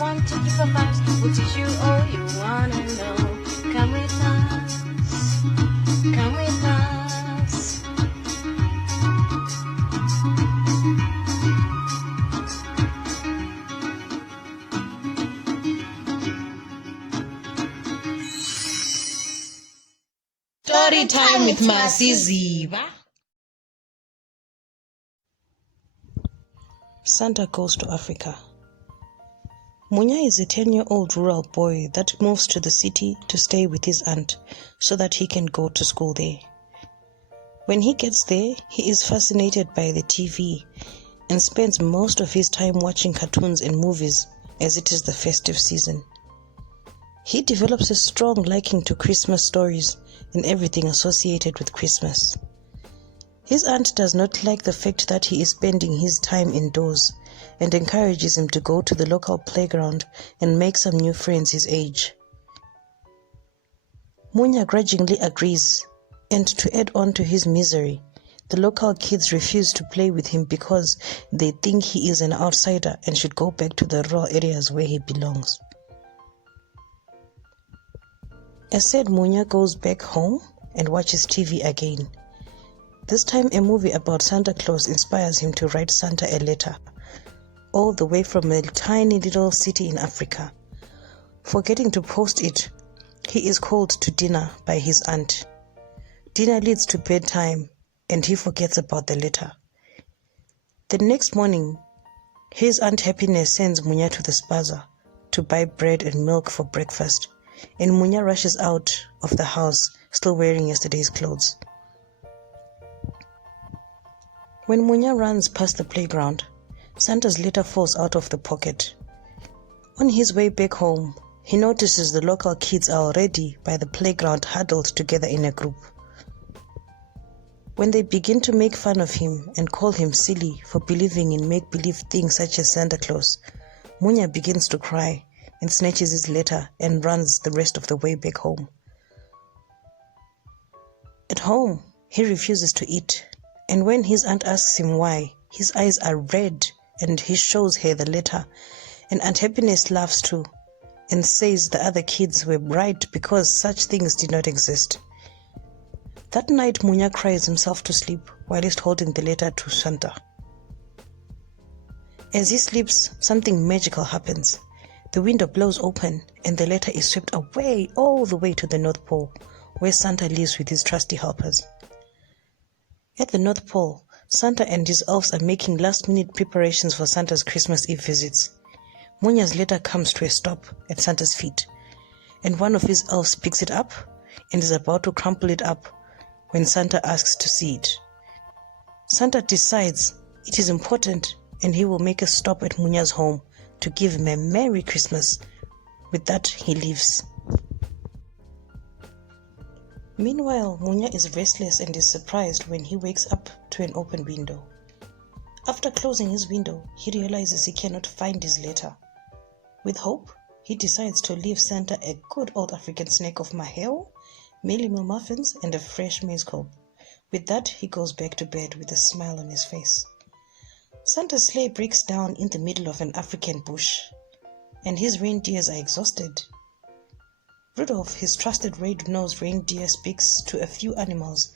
want to keep our vibes. We'll teach you all you wanna know. Come with us. Come with us. Story time with Siziba. Santa goes to Africa. Munya is a 10-year-old rural boy that moves to the city to stay with his aunt so that he can go to school there. When he gets there, he is fascinated by the TV and spends most of his time watching cartoons and movies as it is the festive season. He develops a strong liking to Christmas stories and everything associated with Christmas. His aunt does not like the fact that he is spending his time indoors and encourages him to go to the local playground and make some new friends his age. Munya grudgingly agrees, and to add on to his misery, the local kids refuse to play with him because they think he is an outsider and should go back to the rural areas where he belongs. As said, Munya goes back home and watches TV again. This time a movie about Santa Claus inspires him to write Santa a letter, all the way from a tiny little city in Africa. Forgetting to post it, he is called to dinner by his aunt. Dinner leads to bedtime and he forgets about the letter. The next morning, his Aunt Happiness sends Munya to the spaza to buy bread and milk for breakfast, and Munya rushes out of the house still wearing yesterday's clothes. When Munya runs past the playground, Santa's letter falls out of the pocket. On his way back home, he notices the local kids are already by the playground huddled together in a group. When they begin to make fun of him and call him silly for believing in make-believe things such as Santa Claus, Munya begins to cry and snatches his letter and runs the rest of the way back home. At home, he refuses to eat, and when his aunt asks him why, his eyes are red and he shows her the letter, and Aunt Happiness laughs too and says the other kids were right because such things did not exist. That night, Munya cries himself to sleep whilst holding the letter to Santa. As he sleeps, something magical happens. The window blows open and the letter is swept away all the way to the North Pole, where Santa lives with his trusty helpers. At the North Pole, Santa and his elves are making last-minute preparations for Santa's Christmas Eve visits. Munya's letter comes to a stop at Santa's feet, and one of his elves picks it up and is about to crumple it up when Santa asks to see it. Santa decides it is important and he will make a stop at Munya's home to give him a Merry Christmas. With that, he leaves. Meanwhile, Munya is restless and is surprised when he wakes up to an open window. After closing his window, he realizes he cannot find his letter. With hope, he decides to leave Santa a good old African snack of maheo, mealie meal muffins, and a fresh maize cob. With that, he goes back to bed with a smile on his face. Santa's sleigh breaks down in the middle of an African bush, and his reindeers are exhausted. Rudolph, his trusted red-nosed reindeer, speaks to a few animals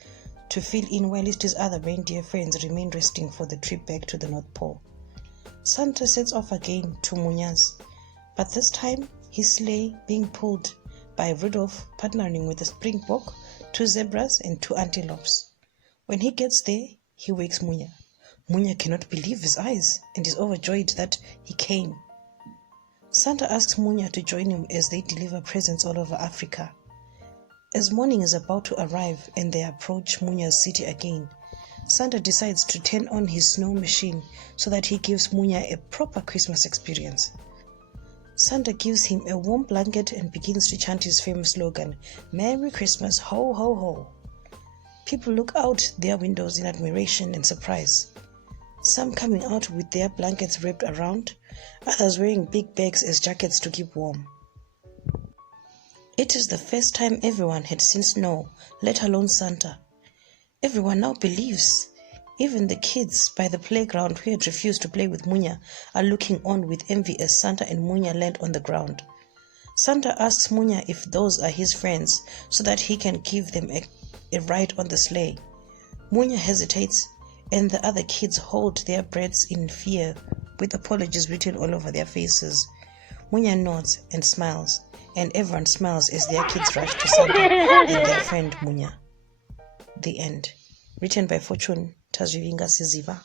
to fill in while his other reindeer friends remain resting for the trip back to the North Pole. Santa sets off again to Munya's, but this time his sleigh being pulled by Rudolph partnering with a springbok, 2 zebras and 2 antelopes. When he gets there, he wakes Munya. Munya cannot believe his eyes and is overjoyed that he came. Santa asks Munya to join him as they deliver presents all over Africa. As morning is about to arrive and they approach Munya's city again, Santa decides to turn on his snow machine so that he gives Munya a proper Christmas experience. Santa gives him a warm blanket and begins to chant his famous slogan, "Merry Christmas, ho ho ho." People look out their windows in admiration and surprise. Some coming out with their blankets wrapped around, others wearing big bags as jackets to keep warm. It is the first time everyone had seen snow, let alone Santa. Everyone now believes Even the kids by the playground who had refused to play with Munya are looking on with envy as Santa and Munya land on the ground. Santa asks Munya if those are his friends so that he can give them a ride on the sleigh. Munya hesitates and the other kids hold their breaths in fear with apologies written all over their faces. Munya nods and smiles, and everyone smiles as their kids rush to Santa and their friend Munya. The end. Written by Fortune Tazivinga Siziba.